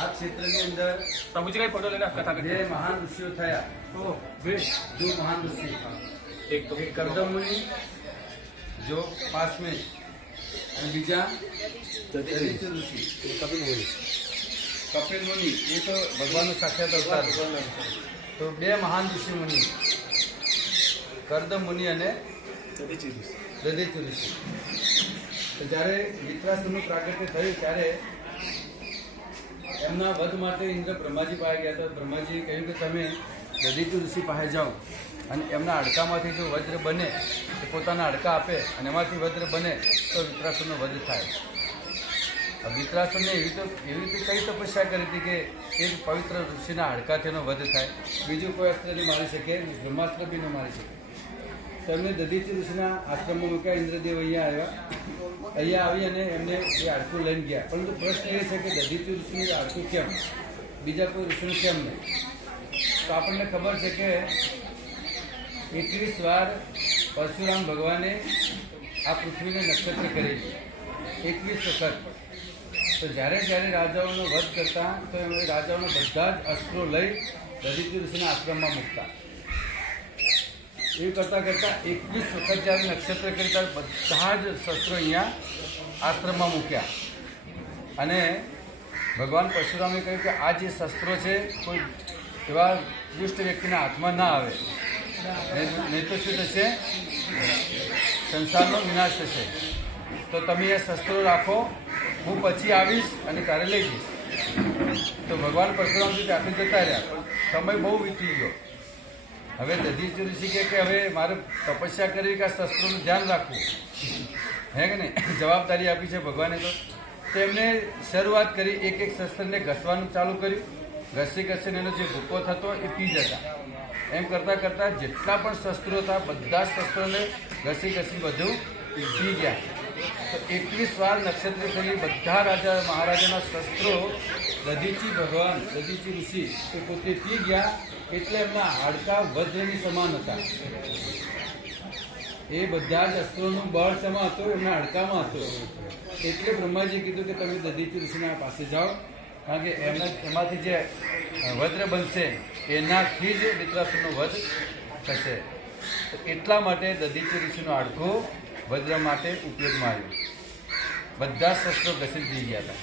આ ક્ષેત્રની અંદર प्रभुजी का फोटो लेना कथा જે મહાન ઋષિઓ થયા, जो महान ऋषि, एक तो एक कर्दम मुनि जो 5 में, और बीजा दधीचि ऋषि, कपिल मुनि, ये तो भगवान साक्षात अवतार। तो बे महान ऋषि मुनि, कर्दम मुनि અને દધીચि ઋષિ। તો જ્યારે વિતરાસુરનું પ્રાગટ્ય થયું ત્યારે એમના વધ માટે ઇન્દ્ર બ્રહ્માજી પાસે ગયા હતા। બ્રહ્માજીએ કહ્યું કે તમે દધીચि ઋષિ પાસે જાઓ અને એમના હાડકામાંથી જો વજ્ર બને તો પોતાના હાડકા આપે અને એમાંથી વજ્ર બને તો વિતરાસુરનો વધ થાય। વિતરાસુરને એવી રીતે કઈ તપસ્યા કરી હતી કે એક પવિત્ર ઋષિના હાડકાથી એનો વધ થાય, બીજું કોઈ અસ્ત્ર નહીં મારી શકે, બ્રહ્માસ્ત્ર બી ન મારી શકે। તો એમને દધીચિ ઋષિના આશ્રમમાં મૂક્યા। ઇન્દ્રદેવ અહીંયા આવી અને એમને એ હાડકું લઈને ગયા। પરંતુ પ્રશ્ન એ છે કે દધીચિ ઋષિનું હાડકું કેમ, બીજા કોઈ ઋષિનું કેમ નહીં? તો આપણને ખબર છે કે 21 વાર પરશુરામ ભગવાને આ પૃથ્વીને નક્ષત્ર કરેલી, 21 વખત। તો જ્યારે જ્યારે રાજાઓનો વધ કરતા તો એ રાજાઓના બધા જ અસ્ત્રો લઈ દધીચિ ઋષિના આશ્રમમાં મૂકતા। એવું કરતાં કરતાં 21 વખત જ્યારે નક્ષત્ર કરી ત્યારે બધા જ શસ્ત્રો અહીંયા આશ્રમમાં મૂક્યા। અને ભગવાન પરશુરામે કહ્યું કે આ જે શસ્ત્રો છે કોઈ એવા દુષ્ટ વ્યક્તિના હાથમાં ના આવે, નહીં તો શું થશે? સંસારનો વિનાશ થશે। તો તમે એ શસ્ત્રો રાખો, હું પછી આવીશ અને તારે લઈ જઈશ। તો ભગવાન પરશુરામજી ત્યાંથી જતા રહ્યા, પણ સમય બહુ વીતી ગયો। હવે દધીચિ ઋષિ કે હવે મારે તપસ્યા કરવી કે આ શસ્ત્રોનું ધ્યાન રાખવું, હે કે નહીં? જવાબદારી આપી છે ભગવાને। તો તેમને શરૂઆત કરી, એક એક શસ્ત્રને ઘસવાનું ચાલુ કર્યું। ઘસી ઘસીને એનો જે ભૂકો થતો એ પી જતા। એમ કરતાં કરતાં જેટલા પણ શસ્ત્રો હતા બધા શસ્ત્રોને ઘસી ઘસી બધું પી ગયા। તો 21 વાર નક્ષત્ર થયેલી બધા રાજા મહારાજાના શસ્ત્રો દધીચિ ઋષિ એ પોતે પી ગયા। એટલે એમના હાડકા વજ્રની સમાન હતા। એ બધા જ અસ્ત્રોનું બળ શેમાં હતું? એમના હાડકામાં હતું। એટલે બ્રહ્માજીએ કીધું કે તમે દધીચિ ઋષિના પાસે જાઓ, કારણ કે એમાંથી જે વજ્ર બનશે એનાથી જ વિતરાસુરનો વધ થશે। તો એટલા માટે દધીચિ ઋષિનું હાડકું વજ્ર માટે ઉપયોગમાં આવ્યું। બધા શસ્ત્રો ઘસી થઈ ગયા હતા।